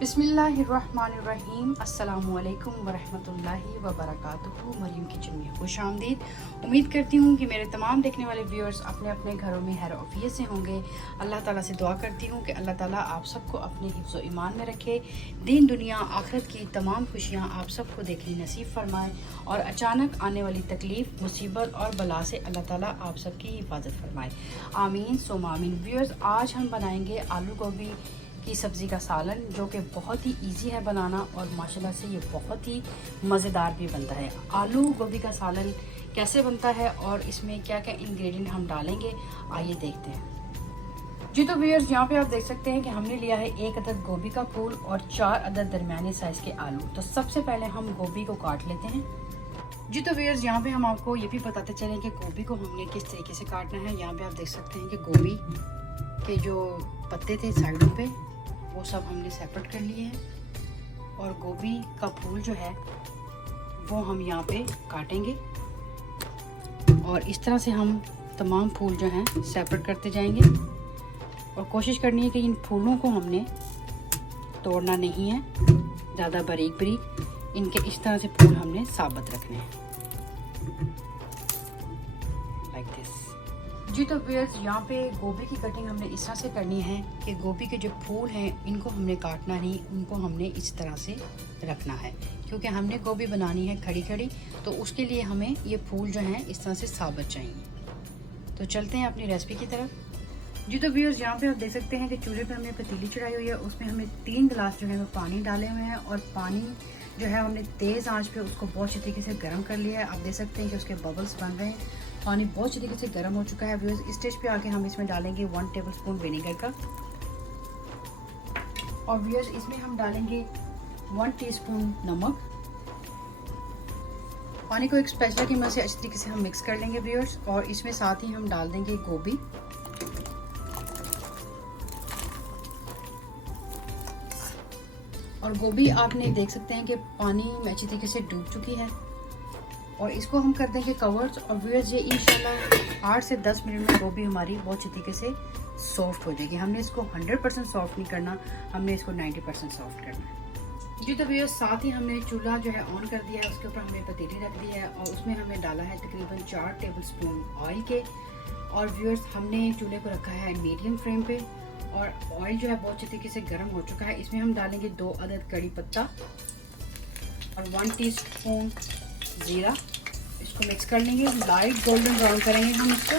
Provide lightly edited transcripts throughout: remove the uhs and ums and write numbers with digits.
बिस्मिल्लाहिर्रहमानिर्रहीम। अस्सलामुअलैकुम वरहमतुल्लाहि वबरकातुहू। मरियम किचन में खुश आमदीद। उम्मीद करती हूँ कि मेरे तमाम देखने वाले व्यूअर्स अपने अपने घरों में खैर आफियत से होंगे। अल्लाह ताला से दुआ करती हूँ कि अल्लाह ताला आप सबको अपने हिफ्ज़ व ईमान में रखे, दीन दुनिया आखिरत की तमाम खुशियाँ आप सबको देखनी नसीब फरमाए और अचानक आने वाली तकलीफ़, मुसीबत और बला से अल्लाह ताला आप सबकी हिफाजत फरमाए। आमीन सुम आमीन। व्यूअर्स, आज हम बनाएंगे आलू गोभी की सब्ज़ी का सालन, जो कि बहुत ही इजी है बनाना और माशाल्लाह से ये बहुत ही मज़ेदार भी बनता है। आलू गोभी का सालन कैसे बनता है और इसमें क्या क्या इंग्रेडिएंट हम डालेंगे, आइए देखते हैं जी। तो व्यूअर्स, यहाँ पे आप देख सकते हैं कि हमने लिया है 1 अदद गोभी का फूल और 4 अदद दरमियाने साइज़ के आलू। तो सबसे पहले हम गोभी को काट लेते हैं जी। तो व्यूअर्स, यहाँ पे हम आपको ये भी बताते चलें कि गोभी को हमने किस तरीके से काटना है। यहाँ पे आप देख सकते हैं कि गोभी के जो पत्ते थे साइडों पे, वो सब हमने सेपरेट कर लिए हैं और गोभी का फूल जो है वो हम यहाँ पे काटेंगे और इस तरह से हम तमाम फूल जो हैं सेपरेट करते जाएंगे और कोशिश करनी है कि इन फूलों को हमने तोड़ना नहीं है ज़्यादा बारीक बारीक, इनके इस तरह से फूल हमने साबित रखने हैं लाइक दिस जी। तो व्यूअर्स, यहाँ पे गोभी की कटिंग हमने इस तरह से करनी है कि गोभी के जो फूल हैं इनको हमने काटना नहीं, उनको हमने इस तरह से रखना है, क्योंकि हमने गोभी बनानी है खड़ी खड़ी, तो उसके लिए हमें ये फूल जो हैं इस तरह से साबित चाहिए। तो चलते हैं अपनी रेसिपी की तरफ जी। तो व्यूअर्स, यहाँ पे आप देख सकते हैं कि चूल्हे पे हमने पतीली चढ़ाई हुई है, उसमें हमने 3 गिलास जो है वो पानी डाले हुए हैं और पानी जो है हमने तेज़ आंच पे उसको बहुत अच्छी तरीके से गर्म कर लिया है। आप देख सकते हैं कि उसके बबल्स बन रहे हैं, पानी बहुत अच्छी तरीके से गर्म हो चुका है। व्यूअर्स, इस स्टेज पे आके हम इसमें डालेंगे 1 टेबलस्पून विनेगर का और व्यूअर्स इसमें हम डालेंगे 1 टीस्पून नमक। पानी को एक स्पैचुला की मदद से अच्छी तरीके से हम मिक्स कर लेंगे व्यूअर्स, और इसमें साथ ही हम डाल देंगे गोभी और गोभी आपने देख सकते हैं कि पानी में अच्छी तरीके से डूब चुकी है और इसको हम कर देंगे कवर्स। और व्यूअर्स, ये इंशाल्लाह 8 से 10 मिनट में गोभी हमारी बहुत अच्छी तरीके से सॉफ्ट हो जाएगी। हमने इसको 100% सॉफ्ट नहीं करना, हमने इसको 90% सॉफ्ट करना है जी। तो व्यूअर्स, साथ ही हमने चूल्हा जो है ऑन कर दिया है, उसके ऊपर हमने पतीली रख दी है और उसमें हमने डाला है तकरीबन 4 टेबलस्पून ऑयल के। और व्यूअर्स, हमने चूल्हे को रखा है मीडियम फ्लेम पे और ऑयल जो है बहुत अच्छी तरीके से गर्म हो चुका है। इसमें हम डालेंगे 2 अदद कड़ी पत्ता और 1 टीस्पून जीरा। इसको मिक्स कर लेंगे, लाइट गोल्डन ब्राउन करेंगे हम इसको।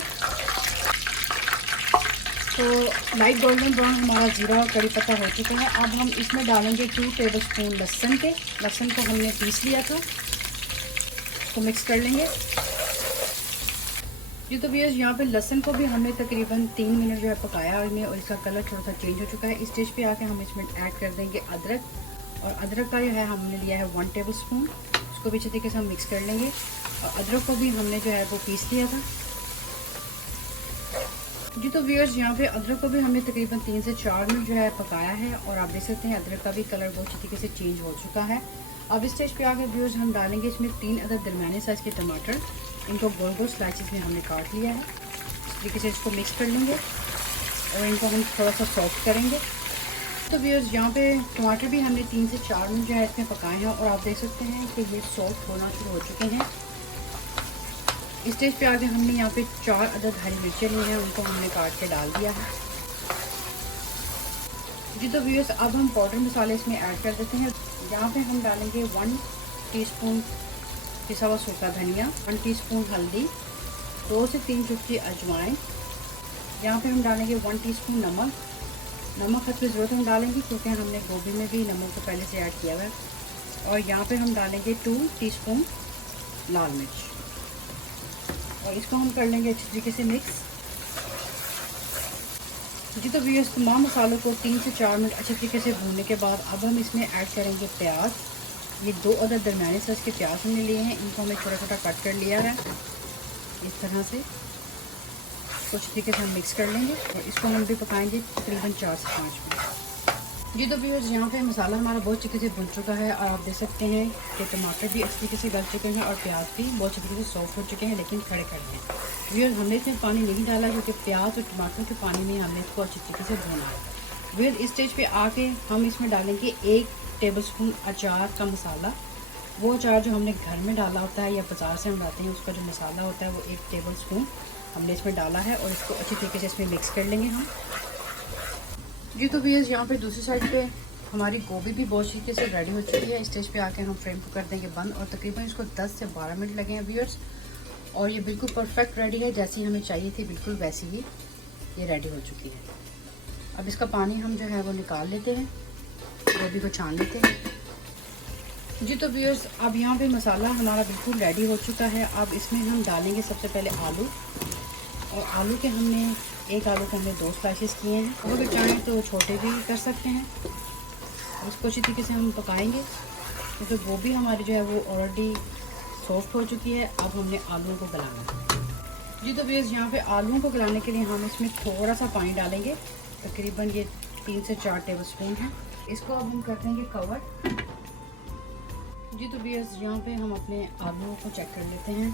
तो लाइट गोल्डन ब्राउन हमारा जीरा और कड़ी पत्ता हो चुका है। अब हम इसमें डालेंगे 2 टेबलस्पून लहसुन के। लहसुन को हमने पीस लिया था, इसको मिक्स कर लेंगे जी। तो व्यूअर्स, यहाँ पे लहसुन को भी हमने तकरीबन 3 मिनट जो है पकाया और इसका कलर थोड़ा सा चेंज हो चुका है। इस स्टेज पे आके हम इसमें ऐड कर देंगे अदरक, और अदरक का जो है हमने लिया है 1 टेबलस्पून। उसको भी अच्छे तरीके से हम मिक्स कर लेंगे और अदरक को भी हमने जो है वो पीस लिया था जी। तो व्यूअर्स, यहाँ पे अदरक को भी हमने तकरीबन 3 से 4 मिनट जो है पकाया है और आप देख सकते हैं अदरक का भी कलर बहुत अच्छी तरीके से चेंज हो चुका है। अब इस स्टेज पे आके व्यूअर्स हम डालेंगे इसमें 3 अदद दरमियाने साइज़ के टमाटर। इनको गोल गोल स्लाइसेस में हमने काट लिया है। इस तरीके से इसको मिक्स कर लेंगे और इनको हम थोड़ा सा सॉफ्ट करेंगे। तो व्यूअर्स, यहाँ पे टमाटर भी हमने 3 से 4 मिनट जो है इसमें पकाए हैं और आप देख सकते हैं कि ये सॉफ्ट होना शुरू हो चुके हैं। इस स्टेज पे आगे हमने यहाँ पे 4 अदद हरी मिर्चें ली हैं, उनको हमने काट के डाल दिया है जी। तो व्यूअर्स, अब हम पाउडर मसाले इसमें ऐड कर देते हैं। यहाँ पे हम डालेंगे 1 टीस्पून पिसा हुआ सूखा धनिया, 1 टीस्पून हल्दी, 2 से 3 चुटकी अजवाइन। यहाँ पे हम डालेंगे 1 टीस्पून नमक। नमक हद की ज़रूरत हम डालेंगे क्योंकि हमने गोभी में भी नमक को पहले से ऐड किया हुआ है। और यहाँ पे हम डालेंगे 2 टीस्पून लाल मिर्च और इसको हम कर लेंगे अच्छी तरीके से मिक्स जी। तो व्यूअर्स, तमाम मसालों को 3 से 4 मिनट अच्छे तरीके से भूनने के बाद अब हम इसमें ऐड करेंगे प्याज। ये 2 अदद दरमियाने साइज़ के प्याज हमने लिए हैं, इनको हमने छोटा छोटा कट कर लिया है इस तरह से। कुछ तरीके से हम मिक्स कर लेंगे और इसको हम भी पकाएंगे तकरीबन 4 से 5 मिनट जी। तो व्यूअर्स, यहाँ पे मसाला हमारा बहुत अच्छी तरीके से भुन चुका है और आप देख सकते हैं कि टमाटर भी अच्छी तरीके से गल चुके हैं और प्याज भी बहुत अच्छी तरीके से सॉफ्ट हो चुके हैं, लेकिन खड़े खड़े हैं। व्यूअर्स, हमने इसमें पानी नहीं डाला क्योंकि प्याज और टमाटर के पानी में हमने इसको अच्छी तरीके से भूना है। फिर इस स्टेज पे आके हम इसमें डालेंगे 1 टेबलस्पून अचार का मसाला। वो अचार जो हमने घर में डाला होता है या बाज़ार से हम लाते हैं, उसका जो मसाला होता है वो 1 टेबलस्पून हमने इसमें डाला है और इसको अच्छी तरीके से इसमें मिक्स कर लेंगे हम जी। तो व्यूअर्स यहाँ पे दूसरी साइड पे हमारी गोभी भी बहुत तरीके से रेडी हो चुकी है। इस स्टेज पे आके हम फ्लेम को कर देंगे बंद और तकरीबन इसको 10 से 12 मिनट लगे हैं व्यूअर्स। और ये बिल्कुल परफेक्ट रेडी है, जैसी हमें चाहिए थी बिल्कुल वैसी ही ये रेडी हो चुकी है। अब इसका पानी हम जो है वो निकाल लेते हैं, गोभी को छान लेते हैं जी। तो व्यूअर्स अब यहाँ पे मसाला हमारा बिल्कुल रेडी हो चुका है। अब इसमें हम डालेंगे सबसे पहले आलू, और आलू के हमने 1 आलू के हमने 2 स्लाइसेस किए हैं, और अगर चाहें तो छोटे भी कर सकते हैं। इसको अच्छी तरीके से हम पकाएंगे क्योंकि तो गोभी हमारी जो है वो ऑलरेडी सॉफ्ट हो चुकी है। अब हमने आलूओं को गलाना है जी। तो व्यूअर्स यहाँ पे आलूओं को गलाने के लिए हम इसमें थोड़ा सा पानी डालेंगे, तकरीबन ये 3 से 4 टेबलस्पून है। इसको अब हम कर देंगे कवर जी। तो व्यूअर्स यहाँ पे हम अपने आलूओं को चेक कर लेते हैं।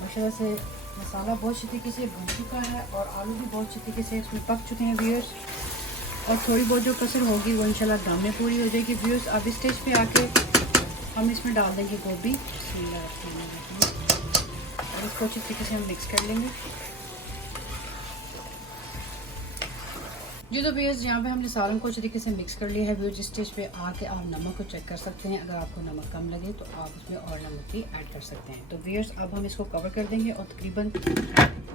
माशाल्लाह से मसाला बहुत अच्छी तरीके से भुन चुका है और आलू भी बहुत अच्छी तरीके से इसमें पक चुके हैं व्यूअर्स। और थोड़ी बहुत जो कसर होगी वो इंशाल्लाह दम में पूरी हो जाएगी व्यूअर्स। अब इस स्टेज पे आके हम इसमें डाल देंगे गोभी और इसको अच्छी तरीके से हम मिक्स कर लेंगे जी। तो व्यूअर्स यहाँ पे हमने सालन को अच्छी तरीके से मिक्स कर लिया है व्यूअर्स। इस स्टेज पे आके आप नमक को चेक कर सकते हैं, अगर आपको नमक कम लगे तो आप उसमें और नमक भी ऐड कर सकते हैं। तो व्यूअर्स अब हम इसको कवर कर देंगे और तकरीबन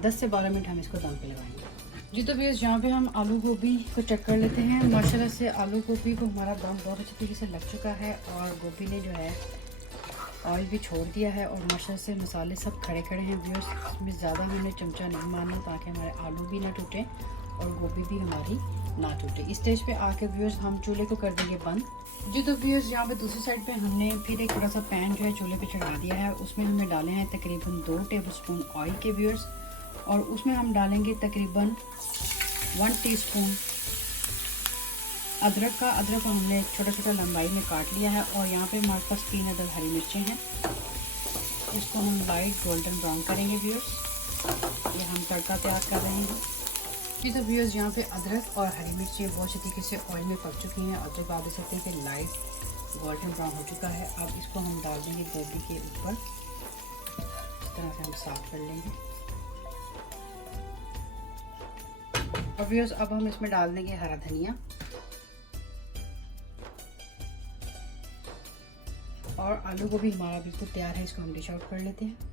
10 से 12 मिनट हम इसको दम पे लगाएंगे जी। तो व्यूअर्स यहाँ पे हम आलू गोभी को चेक कर लेते हैं। माशाल्लाह से आलू गोभी को हमारा दम बहुत अच्छी तरीके से लग चुका है और गोभी ने जो है ऑयल भी छोड़ दिया है और माशाल्लाह से मसाले सब खड़े खड़े हैं व्यूअर्स। इसमें ज़्यादा हमने चमचा नहीं मारना ताकि हमारे आलू भी ना टूटें और गोभी भी हमारी ना टूटे। इस स्टेज पे आके व्यूअर्स हम चूल्हे को कर देंगे बंद जी। तो व्यूअर्स यहाँ पे दूसरी साइड पे हमने फिर एक थोड़ा सा पैन जो है चूल्हे पे चढ़ा दिया है। उसमें हमने डाले हैं तकरीबन 2 टेबलस्पून ऑयल के व्यूअर्स, और उसमें हम डालेंगे तकरीबन 1 टीस्पून अदरक का। अदरक को हमने छोटा छोटा लंबाई में काट लिया है और यहाँ पे हमारे पास 3 अदद हरी मिर्चें हैं। इसको हम लाइट गोल्डन ब्राउन करेंगे व्यूअर्स। ये हम तड़का तैयार कर रहे हैं जी। तो व्यूअर्स यहाँ पे अदरक और हरी मिर्चें बहुत अच्छी तरीके से ऑयल में पक चुकी हैं और जब आप देख सकते हैं कि लाइट गोल्डन ब्राउन हो चुका है। अब इसको हम डाल देंगे गोभी के ऊपर, इस तरह से हम साफ कर लेंगे। और व्यूअर्स अब हम इसमें डाल देंगे हरा धनिया और आलू गोभी हमारा बिल्कुल तैयार है। इसको हम डिश आउट कर लेते हैं।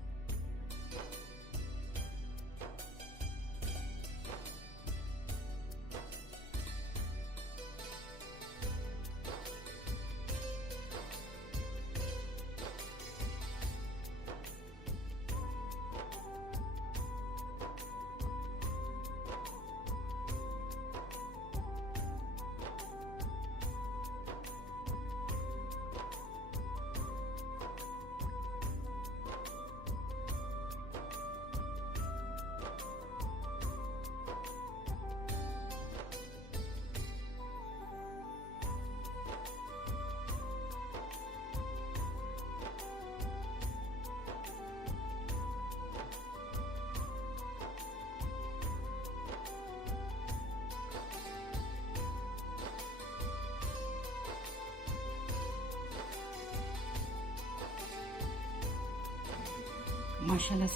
माशाल्लाह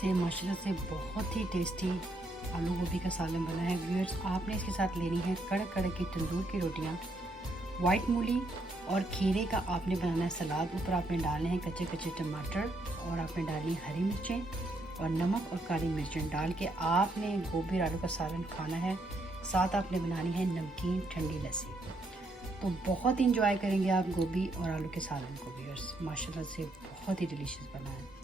से बहुत ही टेस्टी आलू गोभी का सालन बना है व्यूअर्स। आपने इसके साथ लेनी है कड़क कड़क की तंदूर की रोटियां, वाइट मूली और खीरे का आपने बनाना है सलाद। ऊपर आपने डालने हैं कच्चे कच्चे टमाटर और आपने डालनी है हरी मिर्चें और नमक और काली मिर्चें डाल के आपने गोभी और आलू का सालन खाना है। साथ आपने बनानी है नमकीन ठंडी लस्सी। तो बहुत इंजॉय करेंगे आप गोभी और आलू के सालन को व्यूअर्स। माशाल्लाह से बहुत ही डिलीशियस बना है।